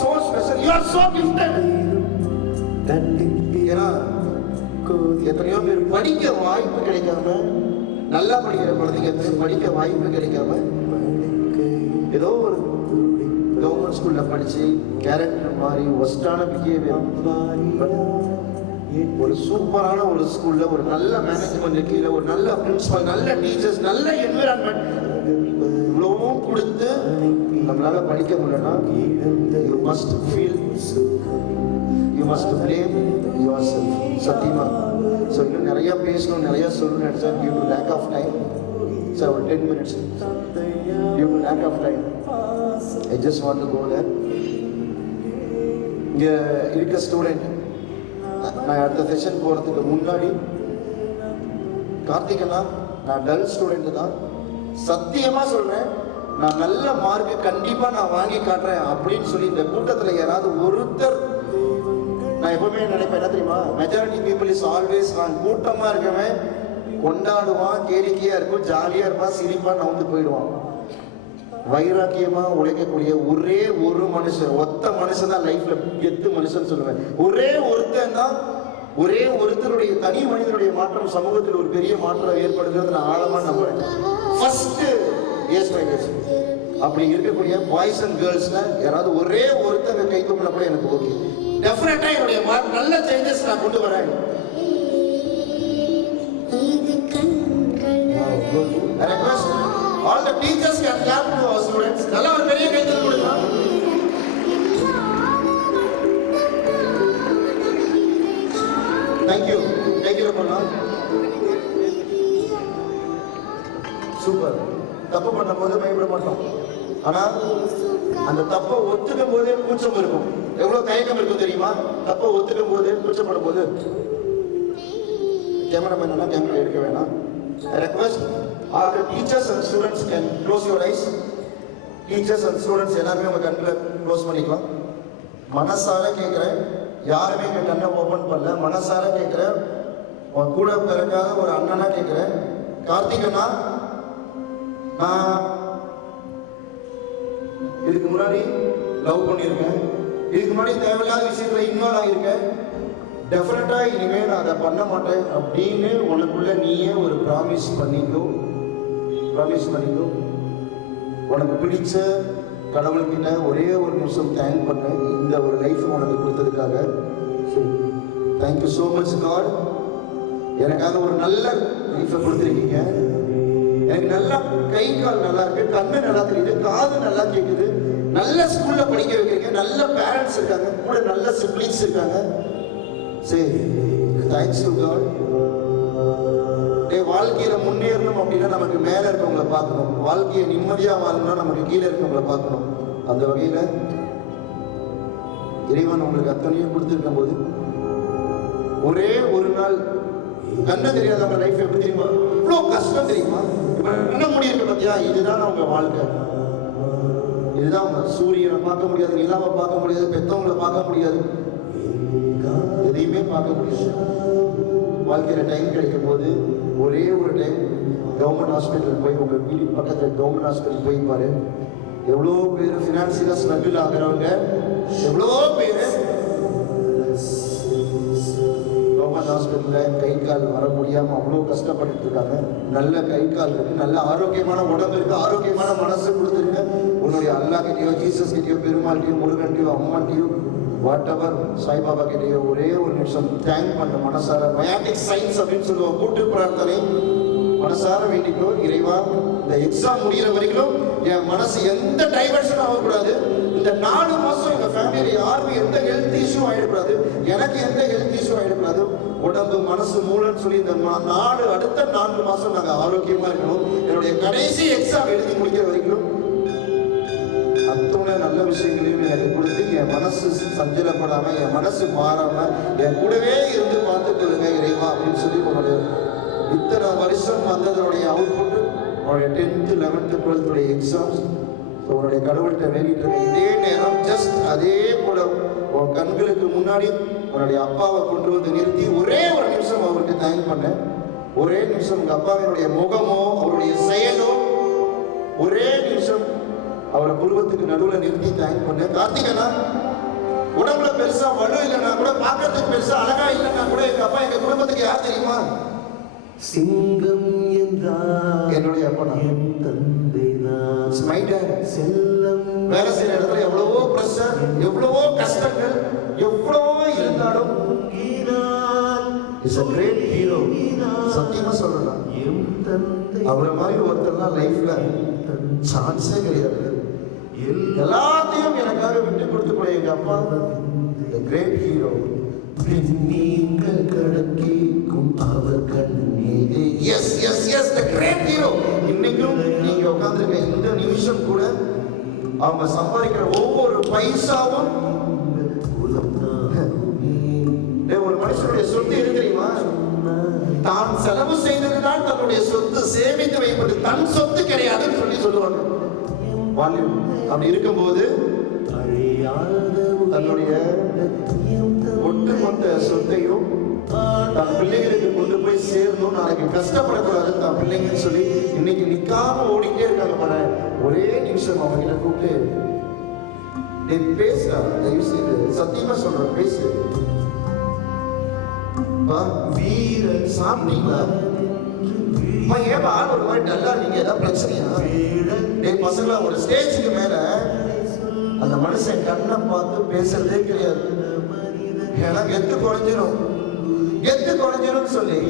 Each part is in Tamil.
so special. You are so gifted. ஏன்னா எத்தனையோ பேர் படிக்க வாய்ப்பு கிடைக்காம, நல்லா படிக்கிற குழந்தைங்க படிக்க வாய்ப்பு கிடைக்காம ஏதோ ஒரு கவர்மெண்ட் ஸ்கூல்ல படிச்சு கேரக்டர் மாதிரி ஒஸ்டான பிஹேவியர், ஒரு சூப்பரான ஒரு ஸ்கூல்ல ஒரு நல்ல மேனேஜ்மெண்ட் கீழே ஒரு நல்ல பிரின்சிபல், நல்ல டீச்சர்ஸ், நல்ல என்விரான்மெண்ட் இவ்வளவும் கொடுத்து நம்மளால படிக்க முடியலன்னா you must feel, you must blame yourself. சத்தியமா. ஸோ இன்னும் நிறைய பேசணும், நிறைய சொல்லணும்னு நினைச்சேன். due to lack of time, sir ஒரு 10 minutes, due to lack of time I just want to go there. இங்க இருக்க ஸ்டூடெண்ட், நான் அடுத்த செஷன் போகிறதுக்கு முன்னாடி கார்த்திகனா நான் டல் ஸ்டூடெண்ட் தான், சத்தியமாக சொல்கிறேன், நான் நல்ல மார்க்கு கண்டிப்பாக நான் வாங்கி காட்டுறேன் அப்படின்னு சொல்லி இந்த கூட்டத்தில் யாராவது ஒருத்தர், நான் எப்பவுமே நினைப்பேன் என்ன தெரியுமா, மெஜாரிட்டி பீப்புள் இஸ் ஆல்வேஸ் நான் கூட்டமாக இருக்கவன் கொண்டாடுவான், கேளிக்கையாக இருக்கும், ஜாலியாக இருப்பான், சிரிப்பாக நவுந்து போயிடுவான். வைராக்கியமாக உழைக்கக்கூடிய ஒரே ஒரு மனுஷன், ஒத்த மனுஷன் தான் லைஃப்ல கெத்து மனுஷன் சொல்லுவேன். ஒரே ஒருத்தன் தான், ஒரே ஒருத்தருடைய தனி மனிதனுடைய மாற்றம் சமூகத்தில் ஒரு பெரிய மாற்றம் ஏற்படுகிறது நான் ஆழமா நம்புறேன். ஃபர்ஸ்ட் அப்படி இருக்கக்கூடிய பாய்ஸ் அண்ட் கேர்ள்ஸ்ல யாராவது ஒரே ஒருத்தங்க கை தூக்கின கூட எனக்கு ஓகே. டெஃபினட்டா என்னுடைய நல்ல சேஞ்சஸ் நான் கொண்டு வரேன். I request all the teachers can clap to our students. நல்ல ஒரு பெரிய கைத்தட்டல் கொடுங்க. Thank you. Thank you Rapana. Super. தப்பு பண்ணும்போது பயப்பட மாட்டோம். ஆனா அந்த தப்பை ஒத்துக்கும் போதே கூச்சம் இருக்கும். எவ்வளவு தயக்கம் இருக்கும் தெரியுமா? தப்பை ஒத்துக்கும் போதே கூச்சப்படும் போது. கேமராமேன் எல்லாம் கேமரா எடுக்க வேணாம். I request all the teachers and students can close your eyes. Teachers and students எல்லாரும் உங்க கண்களை க்ளோஸ் பண்ணிக்கலாம். மனசார கேட்கிறேன், யாருமே எங்க கண்ணை ஓபன் பண்ணல, மனசார கேட்கிறேன், உன் கூட பிறக்காத ஒரு அண்ணனா கேட்கிறேன். கார்த்திகனா, நான் இதுக்கு முன்னாடி லவ் பண்ணியிருக்கேன், இதுக்கு முன்னாடி தேவையில்லாத விஷயத்துல இன்வால்வ் ஆகியிருக்கேன், டெஃபினட்டா இனிமே நான் அதை பண்ண மாட்டேன் அப்படின்னு உனக்குள்ள நீயே ஒரு ப்ராமிஸ் பண்ணிக்கோ. உனக்கு பிடிச்ச கடவுள்கிட்ட ஒரே ஒரு நிமிஷம் தேங்க் பண்ண, இந்த ஒரு லைஃப் உனக்கு கொடுத்ததுக்காக. Thank you so much God. எனக்காக ஒரு நல்ல லைஃப்பை கொடுத்துருக்கீங்க. எனக்கு நல்லா கை கால் நல்லா இருக்கு, கண்ணு நல்லா தெரியுது, காது நல்லா கேட்குது, நல்ல ஸ்கூல்ல படிக்க வைக்கிறீங்க, நல்ல பேரண்ட்ஸ் இருக்காங்க, கூட நல்ல சிப்ளிங்ஸ் இருக்காங்க. சரி, தேங்க்ஸ் டு காட். வாழ்க்கையில முன்னேறணும் அப்படின்னா நமக்கு மேல இருக்கவங்களை பார்க்கணும், வாழ்க்கையை நிம்மதியா வாழணும்னா நமக்கு கீழே இருக்கவங்களை பார்க்கணும். அந்த வகையில இறைவன் உங்களுக்கு அத்தனையும் கொடுத்துருக்கும் போது ஒரே ஒரு நாள் கண்ண தெரியாதவங்க லைஃப் எப்படி தெரியுமா, இவ்வளோ கஷ்டம் தெரியுமா, இப்ப என்ன முடியிருக்கு பார்த்தியா, இதுதான் அவங்க வாழ்க்கை, இதுதான் அவங்க. சூரியனை பார்க்க முடியாது, நிலாவை பார்க்க முடியாது, பெத்தவங்களை பார்க்க முடியாது, எதையுமே பார்க்க முடியாது. வாழ்க்கையில டைம் கிடைக்கும் போது ஒரே ஒரு டைம் கவர்மெண்ட் ஹாஸ்பிட்டல் போய், உங்க வீட்டுக்கு பக்கத்தில் கவர்மெண்ட் ஹாஸ்பிட்டல் போய் பாரு. எவ்வளோ பேர் ஃபினான்சியலா ஸ்ட்ரகிள் ஆகிறவங்க, எவ்வளோ பேர் கவர்மெண்ட் ஹாஸ்பிட்டல்ல கை கால் வர முடியாம அவ்வளோ கஷ்டப்பட்டு இருக்காங்க. நல்ல கை கால் இருக்கு, நல்ல ஆரோக்கியமான உடம்பு இருக்கு, ஆரோக்கியமான மனசு கொடுத்துருக்க. உன்னுடைய அல்லா கிட்டயோ, ஜீசஸ் கிட்டயோ, பெருமாள்கிட்டயோ, முருகன்கிட்டயோ, அம்மன்கிட்டயோ, வாட் எவர், சாய்பாபா கிட்டயோ ஒரே ஒரு நிமிஷம் தேங்க் பண்ண மனசார, மயாட்டிக் சயின்ஸ் அப்படின்னு சொல்லுவோம், கூட்டு பிரார்த்தனை, மனசார வேண்டிக்கோ. இறைவா, இந்த எக்ஸாம் முடிகிற வரைக்கும் என் மனசு எந்த டைவர்ஷன் ஆகக்கூடாது, இந்த 4 மாசம் எங்க ஃபேமிலியில யாருக்கும் எந்த ஹெல்த் இஷ்யூ ஆயிடக்கூடாது, எனக்கு எந்த ஹெல்த் இஷ்யூ ஆயிடக்கூடாது, உடம்பு மனசு மூளைன்னு சொல்லி இந்த அடுத்த 4 மாசம் நாங்க ஆரோக்கியமா இருக்கணும். என்னுடைய கடைசி எக்ஸாம் எழுதி முடிக்கிற வரைக்கும் அத்தனை நல்ல விஷயங்களையும் எனக்கு கொடுத்து என் மனசு சஞ்சலப்படாம, என் மனசு மாறாம என் கூடவே இருந்து பார்த்துக் கொள்ளுங்க இறைவா அப்படின்னு சொல்லி உங்களுடைய இத்தனை வருஷம் வந்ததனுடைய அவுட்புட், உங்களுடைய 10th 11th 12th எக்ஸாம்ஸ், உங்களுடைய கடவுள்கிட்ட வேண்டிட்டு இருக்க இதே நேரம் ஜஸ்ட் அதே போல உன் கண்களுக்கு முன்னாடி உன்னுடைய அப்பாவை கொண்டு வந்து நிறுத்தி ஒரே ஒரு நிமிஷம் அவருக்கு தேங்க் பண்ண. ஒரே நிமிஷம் உங்க அப்பாவினுடைய முகமோ அவருடைய செயலோ ஒரே நிமிஷம் அவரை புருவத்துக்கு நடுவுல நிறுத்தி தேங்க் பண்ண. கார்த்திகனா உடம்புல பெருசா வலு இல்லைன்னா கூட, பார்க்கறதுக்கு பெருசா அழகா இல்லைன்னா கூட, எங்க அப்பா எங்க குடும்பத்துக்கு யார் தெரியுமா? சிங்கம் என்றார் என்னுடைய அப்பா, என் தந்தை நான். செல்லம். வேலை செய்யற இடத்துல எவ்வளவோ பிரஷர், எவ்வளவோ கஷ்டங்கள், எவ்வளவோ இருந்தாலும் இஸ் a great hero. சத்தியமா சொல்றேன், அவரை மாதிரி ஒருத்தர்லாம் லைஃப்ல சான்ஸே கிடையாது. எல்லாத்தையும் எனக்காக விட்டு கொடுத்து போய் எங்க அப்பா the great hero. நீங்கள் கடக்கேக்கும் அவர் கண்ணீரே. Yes yes yes the great hero. இன்னைக்கும் நீங்க உட்கார்ந்திருக்க இந்த நிமிஷம் கூட அவங்க சம்பாதிக்கிற ஒவ்வொரு பைசாவும் ஒரு மனுஷனுடைய சொத்து எது தெரியுமா? தான் செலவு செய்ததுதான் தன்னுடைய சொத்து, சேமித்து வைப்பது தன் சொத்து கிடையாதுன்னு சொல்லுவாங்க. அப்படி இருக்கும்போது தன்னுடைய ஒட்டுமொத்த சொத்தையும் தன் பிள்ளைகளுக்கு கொண்டு போய் சேரணும், நாளைக்கு கஷ்டப்படக்கூடாது தன் பிள்ளைங்கன்னு சொல்லி இன்னைக்கு நிக்காம ஓடிக்கிட்டே இருக்காங்க. பாரு, ஒரே நிமிஷம் அவங்க கிட்ட கூப்பிட்டு பேசுறா, தயவு செய்து சத்தியமா சொல்றேன், பேசு. வீரன் சாப்பிட்டீங்களா? ஏன் ஆள் ஒரு மாதிரி டல்லா, நீங்க ஏதாவது பிரச்சனையா? பசங்களா ஒரு ஸ்டேஜுக்கு மேல அந்த மனுஷன் கண்ணை பார்த்து பேசுறதே கிடையாது. ஏன்னா கெத்து குறைஞ்சிரும் சொல்லி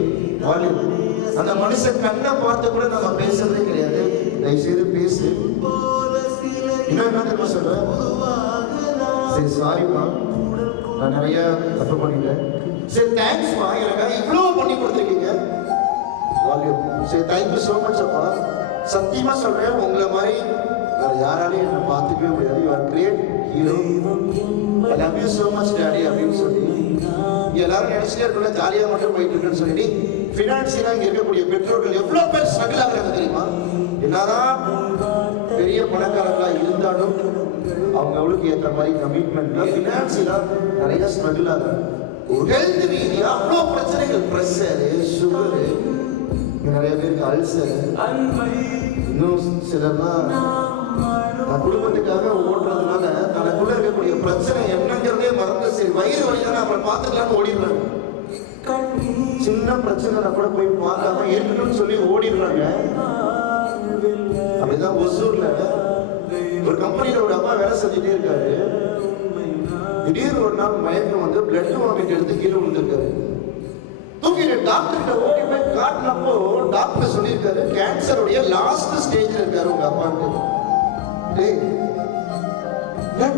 அந்த மனுஷன் கண்ணை பார்த்து கூட நம்ம பேசுறதே கிடையாது. தயவுசெய்து பேசு. என்ன சொல்றேன், சரி சாரிப்பா, நான் நிறைய தப்பு பண்ணிட்டேன். சரி தேங்க்ஸ்மா, எனக்கு இவ்வளவு பண்ணி கொடுத்துருக்கீங்க. சரி தேங்க்யூ சோ மச் அப்பா. சத்தியமா சொல்றேன், உங்களை மாதிரி வேற யாராலையும் என்ன பார்த்துக்கவே முடியாது. You are great hero. I love you so much daddy அப்படின்னு சொல்லி எல்லாரும் நினைச்சிட்டே இருக்கல, ஜாலியாக மட்டும் போயிட்டு இருக்குன்னு சொல்லிட்டு ஃபினான்சியலாக இங்கே இருக்கக்கூடிய பெற்றோர்கள் எவ்வளோ பேர் ஸ்ட்ரகிள் ஆகுறாங்க தெரியுமா? என்னதான் பெரிய பணக்காரங்களா இருந்தாலும் அவங்க அவளுக்கு ஏற்ற மாதிரி கமிட்மெண்ட்ல ஃபினான்சியலாக நிறைய ஸ்ட்ரகிள் ஆகுறாங்க. ஹெல்த் ரீதியா அவ்வளோ பிரச்சனைகள், ப்ரெஷரு, சுகரு, நிறைய பேருக்கு அல்சர், இன்னும் சிலர்லாம் குடும்பத்துக்காக ஓடுறதுனால தனக்குள்ள இருக்கக்கூடிய பிரச்சனை என்னங்கிறதே மறந்து சரி வயிறு வலிதானே அப்புறம் பார்த்துக்கலாம்னு ஓடிடுறாங்க. சின்ன பிரச்சனை கூட போய் பார்க்காம இருக்கணும்னு சொல்லி ஓடிடுறாங்க. அப்படிதான் ஒசூர்ல ஒரு கம்பெனியில ஒரு அப்பா வேலை செஞ்சுட்டே இருக்காரு. திடீர்னு ஒரு நாள் மயக்கம் வந்து பிளட் வாமிட் எடுத்து கீழே விழுந்திருக்காரு. தூக்கிட்டு டாக்டர் கிட்ட ஓடி போய் காட்டினப்போ டாக்டர் சொல்லியிருக்காரு, கேன்சருடைய லாஸ்ட் ஸ்டேஜ்ல இருக்காரு உங்க அப்பான்ட்டு. ஏன்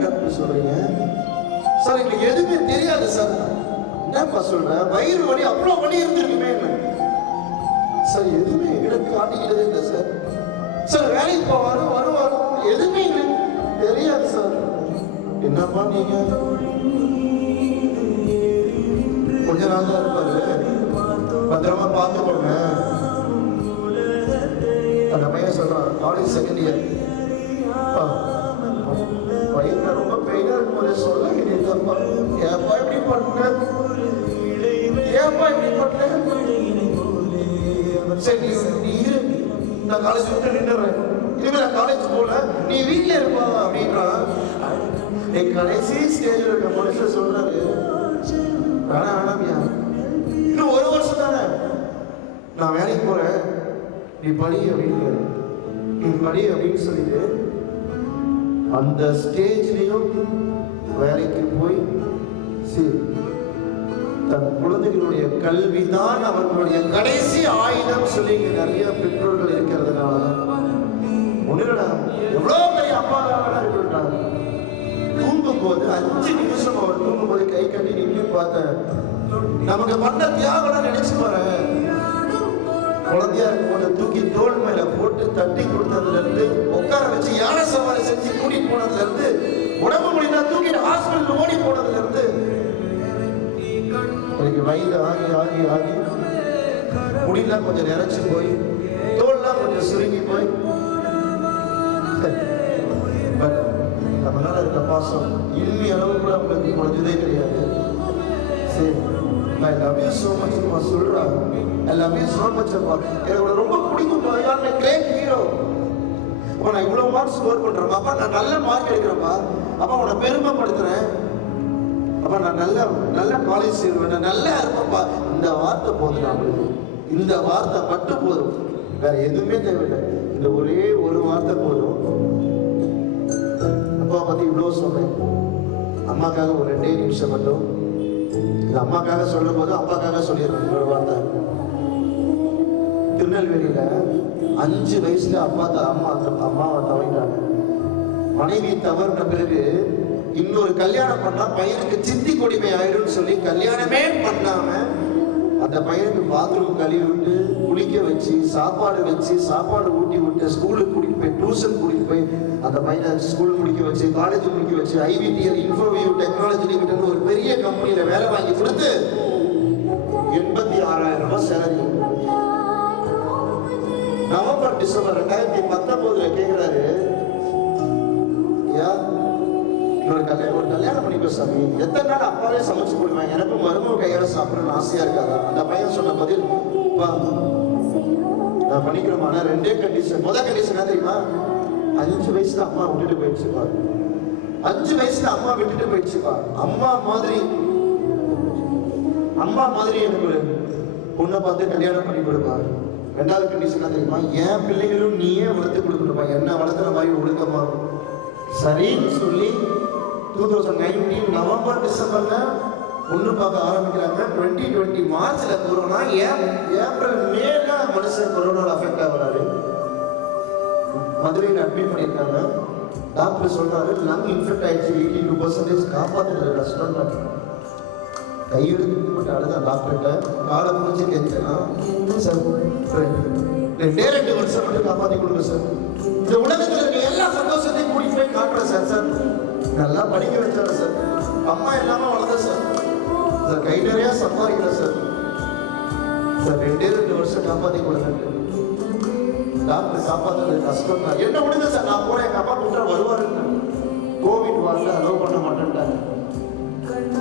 டாக்டர் சொல்றீங்க? சார் எங்களுக்கு எதுவுமே தெரியாது சார். என்னப்பா சொல்ற? வயிறு வலி அவ்வளவு வலி இருந்திருக்குமே. சார் எதுவுமே எங்களுக்கு காட்டிக்கிட்டது இல்லை சார். சார் வேலைக்கு போவாரு வருவாரு, எதுவுமே எங்களுக்கு தெரியாது சார். என்னப்பா நீங்க கொஞ்ச நாள் தான் இருப்பாரு, பத்திரமா பார்த்துக்கோங்க. அந்த பையன் சொல்றான், காலேஜ் செகண்ட் இயர், வயிற்றுல ரொம்ப பெயினா இருக்கும் போது சொல்ல வேண்டியதுப்பா. ஏப்பா இப்படி பண்ண, ஏப்பா இப்படி பண்ண? சரி நீ இரு, நான் காலேஜ் விட்டு நின்றுறேன், இனிமே நான் காலேஜ் போல, நீ வீட்டுல இருப்பா அப்படின்றான். கடைசி ஸ்டேஜ்ல இருக்க மனுஷன் சொல்றாரு, வேணாமியா, இன்னும் ஒரு வருஷம் தானே, நான் வேலைக்கு போறேன், நீ படி அப்படின்னு, நீ படி அப்படின்னு சொல்லிட்டு அந்த ஸ்டேஜ்லயும் வேலைக்கு போய் தன் குழந்தைகளுடைய கல்விதான் அவர்களுடைய கடைசி ஆயுதம் சொல்லி நிறைய பெற்றோர்கள் இருக்கிறதுனால ஒண்ணுடா எவ்வளவு பெரிய அப்பா இருக்கிறாங்க. தூங்கும் போது 5 நிமிஷம் அவர் தூங்கும் போது கை கட்டி நின்று பார்த்தேன். நமக்கு பண்ண தியாகம் நினைச்சு பாரு. குழந்தையா இருக்கும் போது தூக்கி தோல் மேல போட்டு தட்டி கொடுத்ததுல இருந்து, உட்கார வச்சு யானை சவாரி செஞ்சு கூட்டிட்டு போனதுல இருந்து, உடம்பு முடிந்தா தூக்கிட்டு ஹாஸ்பிட்டல் ஓடி போனதுல இருந்து, எனக்கு வயது ஆகி ஆகி ஆகி முடியெல்லாம் கொஞ்சம் நிறைச்சு போய், தோல்லாம் கொஞ்சம் சுருங்கி போய், நம்மளால இருக்க பாசம் இன்னி அளவு கூட அவங்களுக்கு குறைஞ்சதே கிடையாது. சரி, I love you so much மா சொல்றா. I love you so much அப்பா. எனக்கு ரொம்ப பிடிக்கும். You are my great hero. அப்பா நான் இவ்வளவு மார்க் ஸ்கோர் பண்றேன்ப்பா, அப்பா நான் நல்ல மார்க் எடுக்கிறேன்ப்பா, அப்பா உன்னை பெருமைப்படுத்துறேன், அப்பா நான் நல்ல நல்ல காலேஜ் சேருவேன், நான் நல்லா இருப்பேன்ப்பா. இந்த வார்த்தை போதும் நம்மளுக்கு, இந்த வார்த்தை மட்டும் போதும், வேற எதுவுமே தேவையில்லை. இந்த ஒரே ஒரு வார்த்தை போதும். அப்பா பத்தி இவ்வளவு சொன்னேன், அம்மாக்காக ஒரு 2 நிமிஷம் மட்டும். இது அம்மாக்காக சொல்லும் போது அப்பாக்காக சொல்லிடுறேன் இன்னொரு வார்த்தை. திருநெல்வேலியில 5 வயசுல அம்மாவை தவறிட்டாங்க. மனைவி தவறின பிறகு இன்னொரு கல்யாணம் பண்ணா பையனுக்கு சித்தி கொடுமை ஆயிடும் சொல்லி கல்யாணமே பண்ணாம அந்த பையனுக்கு பாத்ரூம் கழுவி விட்டு, குளிக்க வச்சு, சாப்பாடு ஊட்டி விட்டு, ஸ்கூலுக்கு கூட்டிட்டு போய், டியூஷன் கூட்டிட்டு போய் அந்த பையனை ஸ்கூல் முடிக்க வச்சு, காலேஜ் முடிக்க வச்சு, IVTL இன்ஃபோவியூ டெக்னாலஜி லிமிடெட் ஒரு பெரிய கம்பெனியில வேலை வாங்கி கொடுத்து 86,000 ரூபாய் சேலரி. நவம்பர் டிசம்பர் 2019 கேட்கிறாரு, ஒரு கல்யாணம் பண்ணிக்கோ சாமி, எத்தனை நாள் அப்பாவே சமைச்சு போடுவேன், எனக்கும் மருமக கையால சாப்பிடணும்னு ஆசையா இருக்காதா? அந்த பையன் சொன்ன பதில், நான் பண்ணிக்கிறோமா, 2 கண்டிஷன். முதல் கண்டிஷன் என்ன தெரியுமா? 5 வயசுல அம்மா விட்டுட்டு போயிடுச்சுப்பா, 5 வயசுல அம்மா விட்டுட்டு போயிடுச்சுப்பா, அம்மா மாதிரி எனக்கு ஒரு பொண்ணை பார்த்து கல்யாணம் பண்ணி கொடுப்பா. 2வது கண்டிஷன் என்ன தெரியுமா? என் பிள்ளைகளும் நீயே வளர்த்து கொடுக்கணுமா, என்ன வளர்த்துற மாதிரி ஒழுக்கமா. சரின்னு சொல்லி 2019 நவம்பர் டிசம்பர்ல பொண்ணு பார்க்க ஆரம்பிக்கிறாங்க. 2020 மார்ச்ல கொரோனா, ஏப்ரல் மேல மனுஷன் கொரோனால அஃபெக்ட் ஆகுறாரு. மதுரையில் அட்மிட் பண்ணியிருக்காங்க. டாக்டர் சொல்றாரு லங் இன்ஃபெக்ட் ஆயிடுச்சு, 82% காப்பாற்றுறது கஷ்டம். கையெழுத்து மட்டும் அழுத டாக்டர்கிட்ட காலை முடிச்சு கேட்கலாம் சார், 2 வருஷம் மட்டும் காப்பாற்றி கொடுங்க சார், இந்த உலகத்துல நீ எல்லா சந்தோஷத்தையும் கூட்டிட்டு போய் காட்டுறேன் சார். சார் நல்லா படிக்க வச்சாரு சார், அம்மா எல்லாமே வளர்ந்த சார், சார் கை நிறையா சம்பாதிக்கிறேன் சார், சார் 2 வருஷம் காப்பாற்றி கொடுங்க. டாக்டர் காப்பாற்றுறது கஷ்டம் தான், என்ன விடுங்க சார், நான் போறேன், எங்க அப்பா கூப்பிட்டா வருவாருங்க. கோவிட் வார்டில் அலோவ் பண்ண மாட்டேன்ட்டாங்க.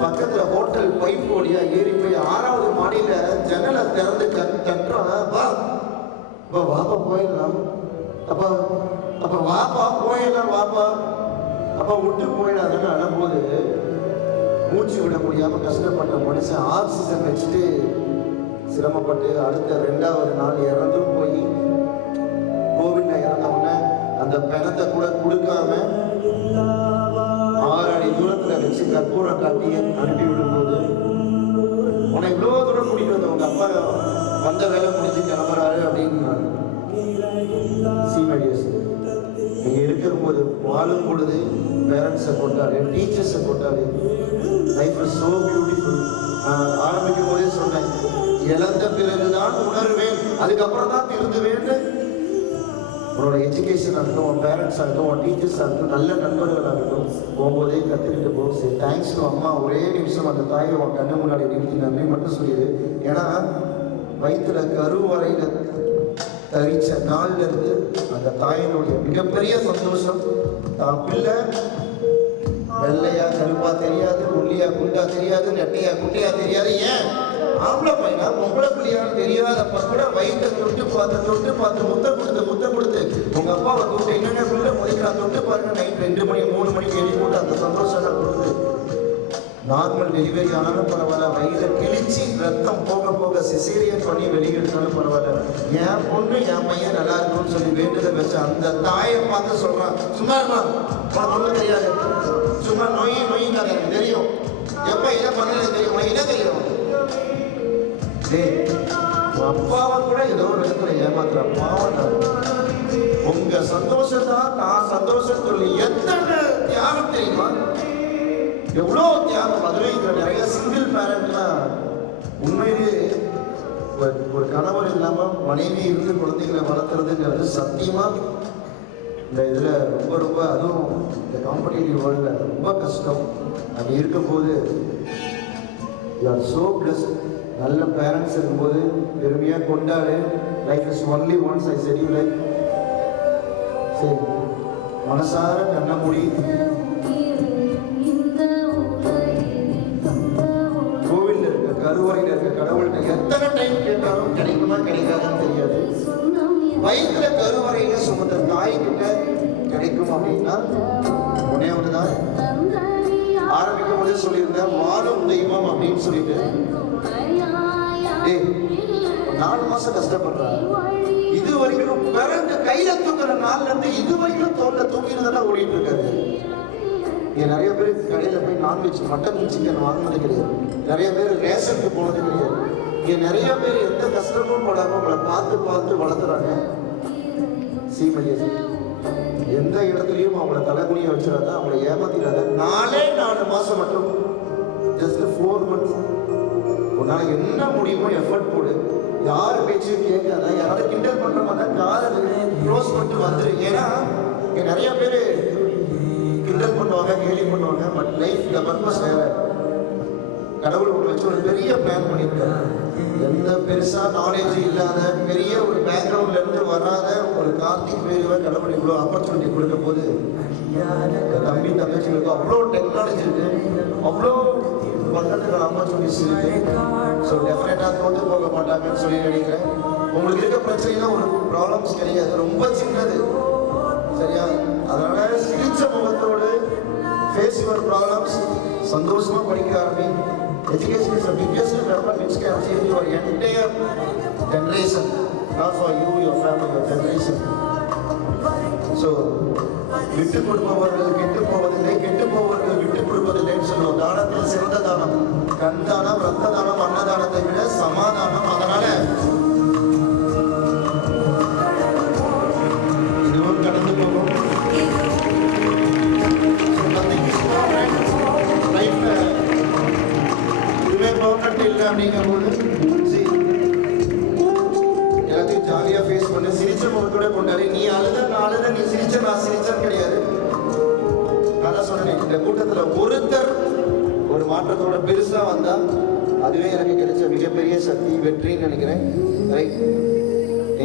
பக்கத்துல ஹோட்டல் பைப் ஓடியா ஏறி போய் 6வது மாடியில ஜன்னலை திறந்து தட்டுறான், வாப்பா போயிடலாம், அப்ப வாப்பா போயிடலாம், வாப்பா அப்ப விட்டு போயிடாதுன்னு அழும்போது மூச்சு விட முடியாம கஷ்டப்பட்ட மனுஷன் ஆக்சிஜன் வச்சுட்டு சிரமப்பட்டு அடுத்த 2வது நாள் இறந்தும் போய் கோவிட்ல இறந்தவன அந்த பிணத்தை கூட கொடுக்காம 6 அடி தூரத்துல வச்சு கற்பூரம் காட்டி அனுப்பி விடும்போது, உன்னை இவ்வளவு தூரம் கூட்டிட்டு வந்த உங்க அப்பா வந்த வேலை முடிஞ்சு கிளம்புறாரு அப்படின்னு சீமடியஸ். நீங்க இருக்கிற போது வாழும் பொழுது பேரண்ட்ஸை கொண்டாடு, டீச்சர்ஸை கொண்டாடு. Life is so beautiful. நான் ஆரம்பிக்கும் போதே சொன்னேன், இழந்த பிறகுதான் உணர்வேன், அதுக்கப்புறம் தான் திருந்துவேன்னு. உன்னோட எஜுகேஷன் ஆகட்டும், உன் பேரண்ட்ஸ் ஆகட்டும், உன் டீச்சர்ஸ் ஆகட்டும், நல்ல நண்பர்கள் ஆகட்டும், போகும்போதே கற்றுக்கிட்டு போ. சரி தேங்க்ஸ் டு அம்மா. ஒரே நிமிஷம் அந்த தாயை உன் கண்ணு முன்னாடி நிறுத்தி நன்றி மட்டும் சொல்லிடு. ஏன்னா வயிற்றுல கருவறையில தரிச்ச நாள்ல இருந்து அந்த தாயினுடைய மிகப்பெரிய சந்தோஷம், தான் பிள்ளை வெள்ளையா கருப்பா தெரியாது, ஒல்லியா குண்டா தெரியாது, நெட்டையா குட்டையா தெரியாது, ஏன் ஆம்பளை பையனா பொம்பளை பிள்ளையான்னு தெரியாதப்ப கூட வயிற்றை தொட்டு பார்த்து முத்த கொடுத்து உங்க அப்பாவை கூப்பிட்டு என்னென்ன பிள்ளை முடிக்கிறான் தொட்டு பாருங்க. நைட் 2 மணி 3 மணிக்கு எழுதி போட்டு அந்த சந்தோஷம் கொடுத்து, நார்மல் டெலிவரி ஆனாலும் பரவாயில்ல, வயிறை கிழிச்சு ரத்தம் போக சிசேரியன் பண்ணி வெளியெடுத்தாலும் பரவாயில்ல, என் பொண்ணு என் பையன் நல்லா இருக்கும்னு சொல்லி வேண்டுதல் வச்ச அந்த தாயை பார்த்து சொல்றான், சும்மா இருக்கலாம் உனக்கு ஒன்றும் தெரியாது, சும்மா நோயின்னு எனக்கு தெரியும், எப்ப இதை பண்ணல தெரியும், உனக்கு என்ன தெரியும், அப்பாவை கூட ஏதோ ஒரு இடத்துல ஏமாத்துற பாவம். உங்க சந்தோஷத்தான் தான் சந்தோஷம் சொல்லி எத்தனை தியாகம் தெரியுமா, எவ்வளோ தியாகம். மதுரையில் நிறைய சிங்கிள் பேரண்ட்லாம் உண்மையிலேயே ஒரு கணவர் இல்லாம மனைவி இருந்து குழந்தைகளை வளர்த்துறதுங்கிறது சத்தியமா இந்த இதுல ரொம்ப அதுவும் இந்த காம்படிட்டிவ் வேர்ல்ட்ல ரொம்ப கஷ்டம். அப்படி இருக்கும்போது யூ ஆர் சோ பிளஸ்ட். நல்ல பேரண்ட்ஸ் இருக்கும்போது பெருமையா கொண்டாடு. Life is only once. I set you like. சரி மனசார கண்ண மூடி கோவில்ல இருக்க கருவறையில இருக்க கடவுள்கிட்ட எத்தனை டைம் கேட்டாலும் கிடைக்குமா கிடைக்காதுன்னு தெரியாது. வயிற்றுல கருவறையில சுமந்த தாய்கிட்ட சொல்லியிருந்தேன், வாழும் தெய்வம் அப்படின்னு சொல்லிட்டு. 4 மாசம் கஷ்டப்படுறா. இது வரைக்கும் பிறந்த கையில தூக்குற நாள்ல இருந்து இது வரைக்கும் தோல்ல தூக்கிட்டு ஓடிட்டு இருக்காரு. இங்க நிறைய பேர் கடையில போய் நான்வெஜ் மட்டன் சிக்கன் வாங்கினது கிடையாது. நிறைய பேர் ரேஷனுக்கு போனது கிடையாது. இங்க நிறைய பேர் எந்த கஷ்டமும் படாம உங்களை பார்த்து பார்த்து வளர்த்துறாங்க. சீமையை எந்த இடத்துலயும் அவங்கள தலைகுனிய வச்சிடாத, அவங்களை ஏமாத்திடாத. 4 மாசம் மட்டும், ஜஸ்ட் 4 months. உன்னால என்ன முடியுமோ எஃபர்ட் போடு. யார் பேச்சையும் கேட்காத. யாராவது கிண்டல் பண்ற மாதிரி காதை க்ளோஸ் பண்ணிட்டு வந்துரு. ஏன்னா இங்க நிறைய பேர் கிண்டல் பண்ணுவாங்க, கேலி பண்ணுவாங்க. பட் லைஃப்ல பர்பஸ் வேற. கடவுள் உங்களை வச்சு ஒரு பெரிய பிளான் பண்ணியிருக்காரு. எந்த பெருசா நாலேஜ் இல்லாத, பெரிய ஒரு பேக்ரவுண்ட்ல இருந்து வராத ஒரு கார்த்திக் வேலுவை கடவுள் இவ்வளோ ஆப்பர்ச்சுனிட்டி கொடுக்கும் போது தம்பி தங்கச்சிகளுக்கு அவ்வளோ டெக்னாலஜி இருக்கு, அவ்வளோ பக்கத்துக்கு ஆப்பர்ச்சுனிட்டிஸ் இருக்கு. ஸோ டெஃபினட்டாக தோற்று போக மாட்டாங்கன்னு சொல்லி நினைக்கிறேன். உங்களுக்கு இருக்க பிரச்சனைலாம் ஒரு ப்ராப்ளம்ஸ் கிடையாது, ரொம்ப சின்னது. சரியா? அதனால சிரிச்ச முகத்தோடு ஃபேஸ் யுவர் ப்ராப்ளம்ஸ், சந்தோஷமா படிக்க ஆரம்பி. Education is the biggest weapon which can change your entire generation, not for you, your family, your generation. So, விட்டு கொடுப்பவர்கள் கெட்டு போவதில்லை, கெட்டு போவர்கள் விட்டு கொடுப்பதில்லைன்னு சொல்லுவோம். தானத்தில் சிறந்த தானம் கண் தானம், ரத்த தானம், அன்னதானத்தை விட சமாதானம். அதனால இதுவும் கடந்து போகும். லைஃப்ல இதுவே பர்ஃபெக்ட் இல்லை அப்படிங்கும்போது எல்லாத்தையும் ஜாலியா ஃபேஸ் பண்ணு. சிரிச்ச முகத்தோட கொண்டாடி. நீ அழுத நான் அழுத, நீ சிரிச்ச நான் சிரிச்சேன்னு கிடையாது. நான் சொன்னேன், இந்த கூட்டத்துல ஒருத்தர் ஒரு மாற்றத்தோட பெருசா வந்தா அதுவே எனக்கு கிடைச்ச மிகப்பெரிய சக்தி, வெற்றின்னு நினைக்கிறேன். ரைட்?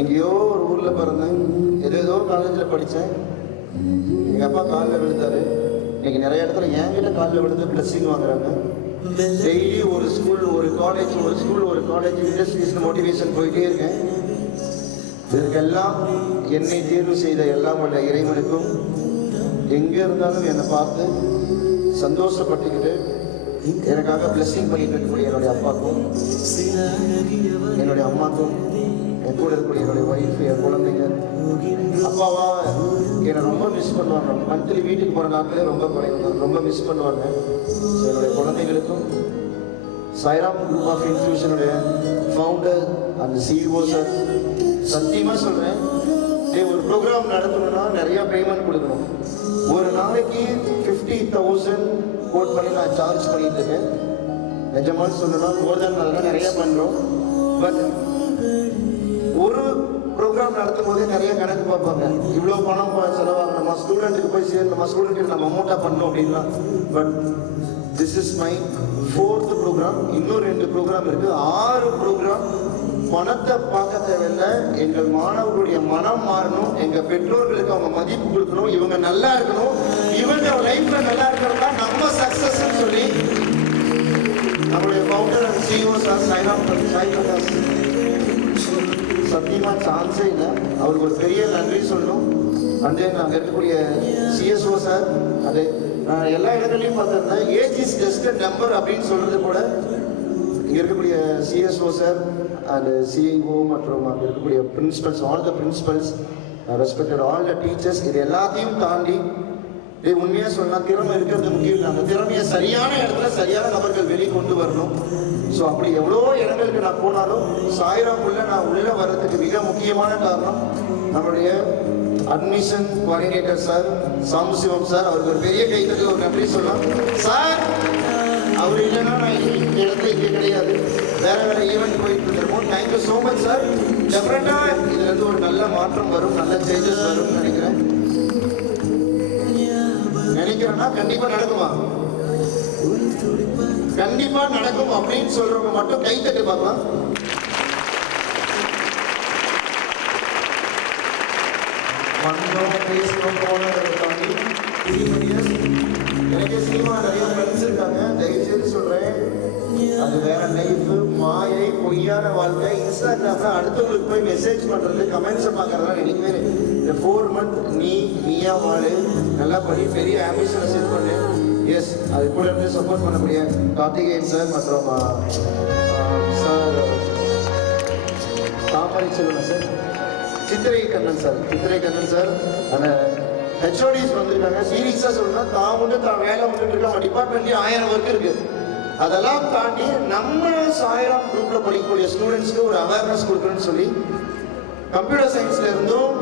எங்கேயோ ஒரு ஊர்ல பிறந்தேன், ஏதோ காலேஜில் படித்தேன். எங்கள் அப்பா காலில் விழுந்தாரு. இன்னைக்கு நிறைய இடத்துல என்கிட்ட காலில் விழுந்து பிளஸிங் வாங்குறாங்க. டெய்லி ஒரு ஸ்கூல், ஒரு காலேஜ், ஒரு ஸ்கூல், ஒரு காலேஜ், இண்டஸ்ட்ரீஸ் மோட்டிவேஷன் போயிட்டே இருக்கேன். இதற்கெல்லாம் என்னை தேர்வு செய்த எல்லாம் உள்ள இறைவனுக்கும், எங்கே இருந்தாலும் என்னை பார்த்து சந்தோஷப்பட்டுக்கிட்டு எனக்காக பிளஸிங் பண்ணிட்டு இருக்கக்கூடிய என்னுடைய அப்பாவுக்கும், என்னுடைய அம்மாக்கும், என் கூட இருக்கக்கூடிய என்னுடைய ஒய்ஃப், என் குழந்தைங்க, அப்பாவா என்னை ரொம்ப மிஸ் பண்ணுவாங்க. மந்த்லி வீட்டுக்கு போகிற நாட்களே ரொம்ப குறைவு, ரொம்ப மிஸ் பண்ணுவாங்க. என்னுடைய குழந்தைகளுக்கும், சாய்ராம் குரூப் ஆஃப் இன்ஸ்டிடியூஷனுடைய ஃபவுண்டர் அந்த சிஇஓ சார், சத்தியமாக சொல்கிறேன், ஒரு ப்ரோக்ராம் நடத்தணும்னா நிறைய பேமெண்ட் கொடுக்கணும். ஒரு நாளைக்கு 50,000 கோட் பண்ணி நான் சார்ஜ் பண்ணிட்டு இருக்கேன். நிஜமாக சொல்லணும்னா மோர் தென் அதெல்லாம் நிறைய பண்ணுறோம். பட் ஒரு ப்ரோக்ராம் நடத்தும் போதே நிறைய கணக்கு பார்ப்பாங்க. இவ்வளோ பணம் செலவாக நம்ம ஸ்டூடெண்ட்டுக்கு போய் சேரணுமா, ஸ்டூடெண்ட்டுக்கு நம்ம அமௌண்ட்டாக பண்ணோம் அப்படின்லாம். But this is my 4th program. இன்னும் 2 ப்ரோக்ராம் இருக்குது. 6 ப்ரோக்ராம். பணத்தை பார்க்க தேவையில்லை. எங்கள் மாணவர்களுடைய மனம் மாறணும், எங்கள் பெற்றோர்களுக்கு அவங்க மதிப்பு கொடுக்கணும், இவங்க நல்லா இருக்கணும், இவங்க லைஃப்ல நல்லா இருக்கிறது தான் நம்ம சக்சஸ் சொல்லி நம்மளுடைய founder and CEO sir Sairam Prakash சத்தியமா சான்ஸே இல்லை. அவருக்கு ஒரு பெரிய நன்றி சொல்லணும். அண்ட் தென் அங்கே இருக்கக்கூடிய சிஎஸ்ஓ சார், அது நான் எல்லா இடங்கள்லையும் பார்த்துருந்தேன். Age is just a number அப்படின்னு சொல்றது கூட இங்கே இருக்கக்கூடிய சிஎஸ்ஓ சார் அண்ட் சிஐஓ மற்றும் அங்கே இருக்கக்கூடிய principles, all the principles, respected all the teachers, இது எல்லாத்தையும் தாண்டி உண்மையாக சொன்னால் திறமை இருக்கிறது முக்கியம் இல்லை. அந்த திறமையை சரியான இடத்துல சரியான நபர்கள் வெளியே கொண்டு வரணும். ஸோ அப்படி எவ்வளோ இடங்களுக்கு நான் போனாலும் சாய்ராம் உள்ள நான் உள்ளே வர்றதுக்கு மிக முக்கியமான காரணம் நம்மளுடைய admission coordinator sir Sambasivam sir. அவருக்கு ஒரு பெரிய கைத்தறி ஒரு நன்றி சொல்லலாம் சார். அவர் இல்லைன்னா நான் இந்த இடத்துல இங்கே கிடையாது, வேற வேற ஈவெண்ட் போயிட்டு இருந்திருக்கோம். Thank you so much sir. டெஃபினட்டாக இதுலேருந்து ஒரு நல்ல மாற்றம் வரும், நல்ல சேஞ்சஸ் வரும்னு நினைக்கிறேன்னா கண்டிப்பா நடக்குமா? கண்டிப்பா நடக்கும் அப்படின்னு சொல்றவங்க மட்டும் கை தட்டி பார்க்கலாம். எனக்கு சினிமா நிறைய ஃப்ரெண்ட்ஸ் இருக்காங்க. தயவுசெய்து சொல்றேன், அது வேற லைஃப், மாயை, பொய்யான வாழ்க்கை. இன்ஸ்டாகிராம்ல அடுத்தவங்களுக்கு போய் மெசேஜ் பண்றது, கமெண்ட்ஸை பார்க்கறதா நினைக்கவே. இந்த 4 month நீயா வாழு, நல்லா படி, பெரிய ஆம்பிஷனை செட் பண்ணு. எஸ் அது கூட இருந்து சப்போர்ட் பண்ணக்கூடிய கார்த்திகேயன் சார் மற்றும் சார் தாமரை செல்வன் சார், சித்திரை கண்ணன் சார் அந்த ஹெச்ஓடிஸ் வந்திருக்காங்க. சீரியஸாக சொல்லணும்னா தான் வேலை வந்துட்டு இருக்க அவங்க டிபார்ட்மெண்ட்லேயே 1000 ஒர்க் இருக்கு. அதெல்லாம் தாண்டி நம்ம சாய்ராம் குரூப்ல படிக்கக்கூடிய ஸ்டூடெண்ட்ஸ்க்கு ஒரு அவேர்னஸ் கொடுக்கணும்னு சொல்லி கம்ப்யூட்டர் சயின்ஸ்ல இருந்தும்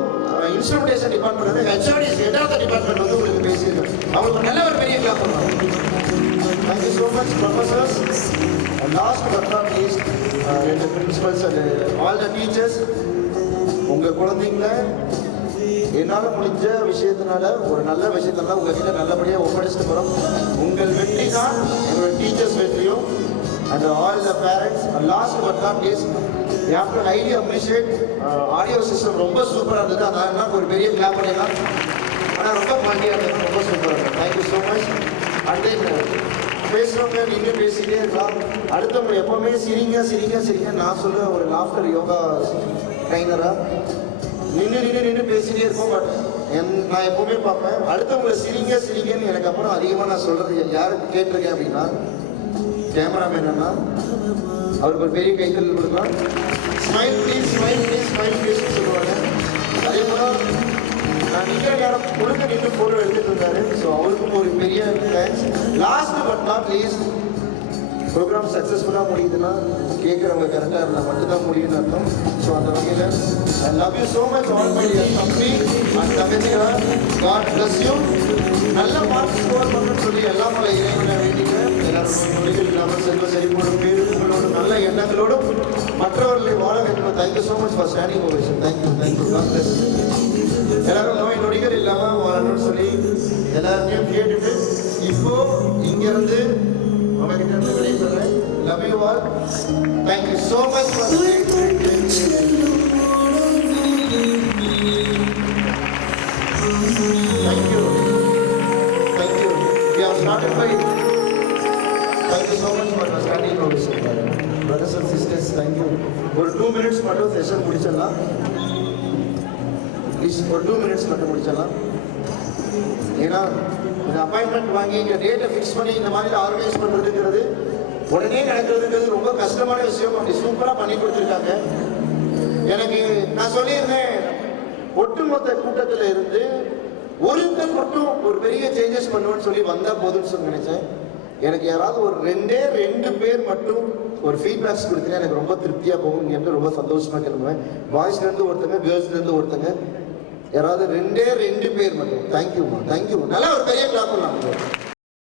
இன்ஸ்ட்ருமெண்டேஷன் டிபார்ட்மெண்ட் வந்து ஹெச்ஓடிஸ் எட்டாவது டிபார்ட்மெண்ட் வந்து உங்களுக்கு பேசியிருக்கோம். அவங்களுக்கு நல்ல ஒரு பெரிய கிளாப் பண்ணுவாங்க. Thank you so much professors. Last but not least ரெண்டு principals and all the teachers. உங்கள் குழந்தைங்கள என்னால் முடிஞ்ச விஷயத்தினால ஒரு நல்ல விஷயத்தினால உங்ககிட்ட நல்லபடியாக ஒப்படைச்சிட்டு போகிறோம். உங்கள் வெற்றி தான் எங்களோட டீச்சர்ஸ் வெற்றியும். And all the parents. Last but not least you have to highly appreciate audio system ரொம்ப சூப்பராக இருந்தது. அதனால் ஒரு பெரிய கிளாப் பண்ணிடலாம். ஆனால் ரொம்ப குவாலிட்டியாக இருந்தது, ரொம்ப சூப்பராக இருந்தது. Thank you so much. அண்ட் பேசுகிறவங்க நீங்கள் பேசிக்கிட்டே இருக்கலாம். அடுத்தவங்க எப்போவுமே சிரிங்க. நான் சொல்கிற ஒரு லாஃப்டர் யோகா ட்ரைனராக நின்று பேசிட்டே இருப்போம். பட் நான் எப்பவுமே பார்ப்பேன் அடுத்தவங்களை சிரிங்கன்னு எனக்கு அப்புறம் அதிகமாக நான் சொல்றது யாருக்கு கேட்டிருக்கேன் அப்படின்னா கேமராமேன் அண்ணா, அவருக்கு ஒரு பெரிய கைத்தல் கொடுக்கலாம். ஸ்மைல் ப்ளீஸ் சொல்லுவாங்க. அதே போல் நான் நிற்கிற நேரம் முழுக்க நின்று ஃபோட்டோ எடுத்துட்டு இருந்தாரு. ஸோ அவருக்கும் ஒரு பெரிய thanks. Last but not least program சக்ஸஸ்ஃபுல்லாக முடியுதுன்னா கேட்குறவங்க கரெக்டாக இருந்தால் மட்டும்தான் முடியும்னு அர்த்தம். ஸோ அந்த வகையில் I love you so much all my dear தம்பி அண்ட் தங்கச்சிகா. God bless you. நல்ல மார்க்ஸ் ஸ்கோர் பண்ணணும்னு சொல்லி எல்லாம் உள்ள இறைவனை வேண்டிக்கிறேன். எல்லாரும் நொடிகள் இல்லாமல் செல்வ செழிப்போடும் பேருங்களோடும் நல்ல எண்ணங்களோடும் மற்றவர்களை வாழ வேண்டும். Thank you so much for standing ovation. Thank you. God bless. எல்லாரும் நோய் நொடிகள் இல்லாமல் வாழணும்னு சொல்லி எல்லாருமே கேட்டுட்டு இப்போ இங்கேருந்து உங்ககிட்ட இருந்து விடைபெறேன். Love you all. Thank you so much for the great. Thank you. We have started by. Thank you so much for the standing ovation. Brothers and sisters, thank you. ஒரு 2 minutes மட்டும் செஷன் முடிச்சிடலாம். ப்ளீஸ் ஒரு 2 minutes மட்டும் முடிச்சிடலாம். ஏன்னா இந்த அப்பாயின்மெண்ட் வாங்கி இங்கே டேட்டை ஃபிக்ஸ் பண்ணி இந்த மாதிரி ஆர்கனைஸ் பண்ணுறதுங்கிறது உடனே நடக்கிறதுங்கிறது ரொம்ப கஷ்டமான விஷயம். அப்படி சூப்பராக பண்ணி கொடுத்துருக்காங்க. எனக்கு நான் சொல்லியிருந்தேன் ஒட்டுமொத்த கூட்டத்தில் இருந்து ஒருத்தர் மட்டும் ஒரு பெரிய சேஞ்சஸ் பண்ணுவேன்னு சொல்லி வந்தால் போதும்னு சொல்லி நினைச்சேன். எனக்கு யாராவது ஒரு 2 பேர் மட்டும் ஒரு ஃபீட்பேக்ஸ் கொடுத்தீங்கன்னா எனக்கு ரொம்ப திருப்தியாக போகும் என்று ரொம்ப சந்தோஷமாக கிளம்புவேன். பாய்ஸ்லேருந்து ஒருத்தங்க, கேர்ள்ஸ்லேருந்து ஒருத்தங்க, யாராவது 2 பேர் மட்டும். தேங்க்யூ. நல்லா ஒரு பெரிய கிளாப் பண்ணலாம்.